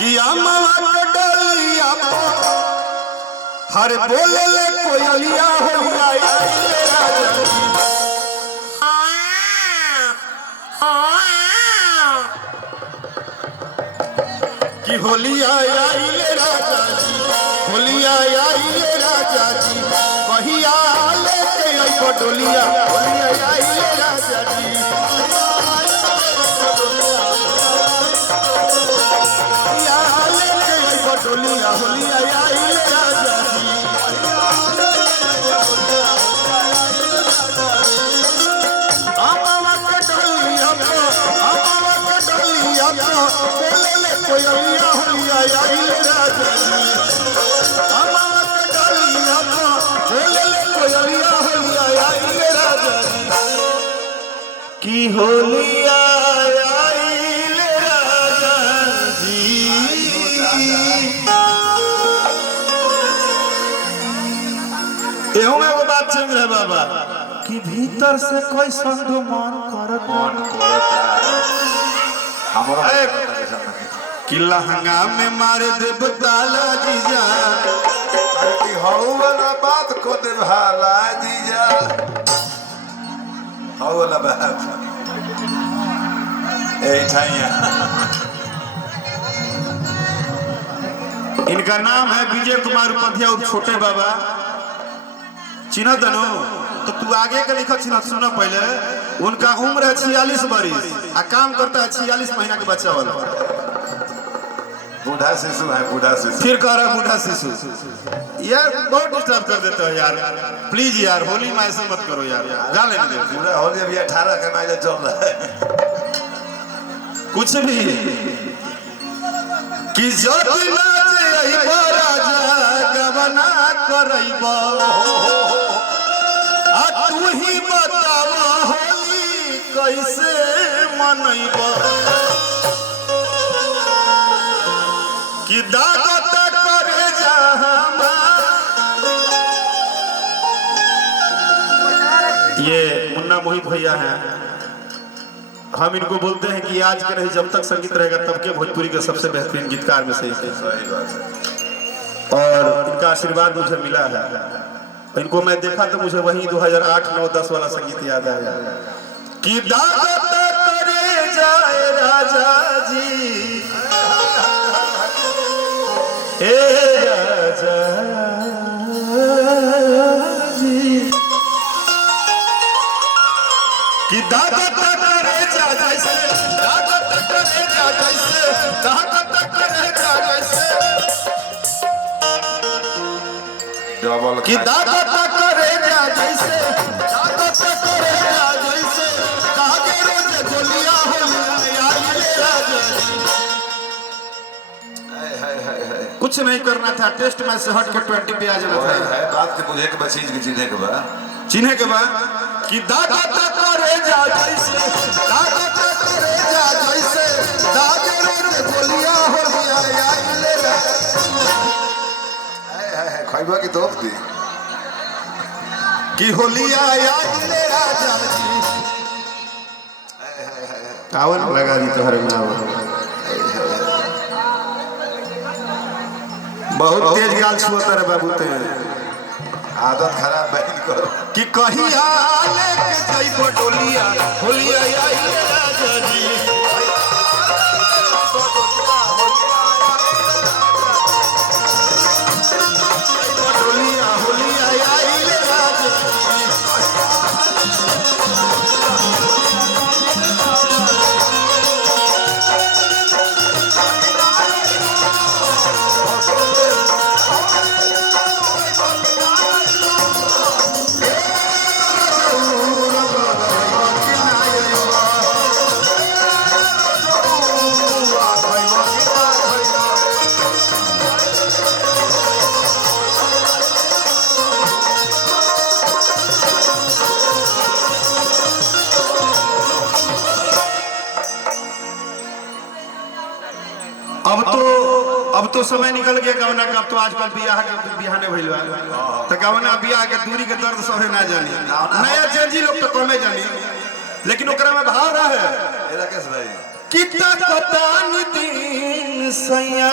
कि अमवा के डलिया हर बोले ले कोयलिया होलिया आइले राजा जी कि होलिया आइले राजा जी होलिया आइले राजा जी कहिया लेके आइबो डोलिया होलिया आइले राजा जी होलिया होलिया आइले राजा जी अमवा के डलिया बोले ले कोयलिया होलिया आइले राजा जी अमवा के डलिया बोले ले कोयलिया होलिया आइले राजा जी की होलिया आइले राजा जी। एहू एगो बात चल रहा बाबा कि भीतर से कोई संग मन करता हमरा कि लहंगा में मारे देव ताला जीजा कि हौ वाला बात को दे भाला जीजा हौ वाला बात ए ठाइया इनका नाम है विजय कुमार उपाध्याय और छोटे बाबा चिन्ह दनो तो तू आगे का लिखा चिन्ह सुना पहले उनका उम्र है 46 बरिस आ काम करता है 46 महीना के बच्चा वाला बूढ़ा शिशु है बूढ़ा शिशु फिर कह रहा बूढ़ा शिशु यार बहुत डिस्टर्ब कर देते हो यार प्लीज यार होली में ऐसा मत करो यार गा लेने दो पूरा होली अभी 18 का माइलेज चल रहा है कुछ भी कि जो नाचे अइबो राजा गवना करइबो आ तू ही बतावा होली कैसे मनइबो कि दागत करे जहां ये मुन्ना मोहित भैया हैं हम इनको बोलते हैं कि आज के नहीं जब तक संगीत रहेगा तब के भोजपुरी के सबसे बेहतरीन गीतकार में से एक है और इनका आशीर्वाद मुझे मिला है इनको मैं देखा तो मुझे वही 2008, 9, 10 वाला संगीत याद आया कि दागत करे जाए राजा जी ए राजा जी कि दागत करे जा जैसे दागत करे जा जैसे दागत करे जा जैसे डबल कि दागत करे जा जैसे दागत करे जा जैसे कागे रोज गोलिया होलिया आइले राजा जी कुछ नहीं करना था टेस्ट मैच से हट के 20 पे आ जाना था है बात के मुझे के चीज के चिन्हे के बा चिन्हे के बाद कि दागत करे जा जैसे दागत करे जा जैसे दागे रोज गोलिया होलिया आइले है खैबा की तोप दी कि होलिया आइले राजा जी कावन लगा दी तोहरे में बहुत तेज गाल छुअता रे बाबू ते आदत खराब बहन करो कि कहिया लेके जइबो डोलिया होलिया आइले राजा जी डोलिया होलिया आइले राजा जी अब तो समय निकल गया गवना का। अब तो आजकल बिहाने भइल बा तो गवना बियाह के दूरी के दर्द सहे ना जानी, नया जेंजी लोग तो कमे जानी, लेकिन ओकरा में भाव रहा है राकेश भाई कितना कतान दिन सैया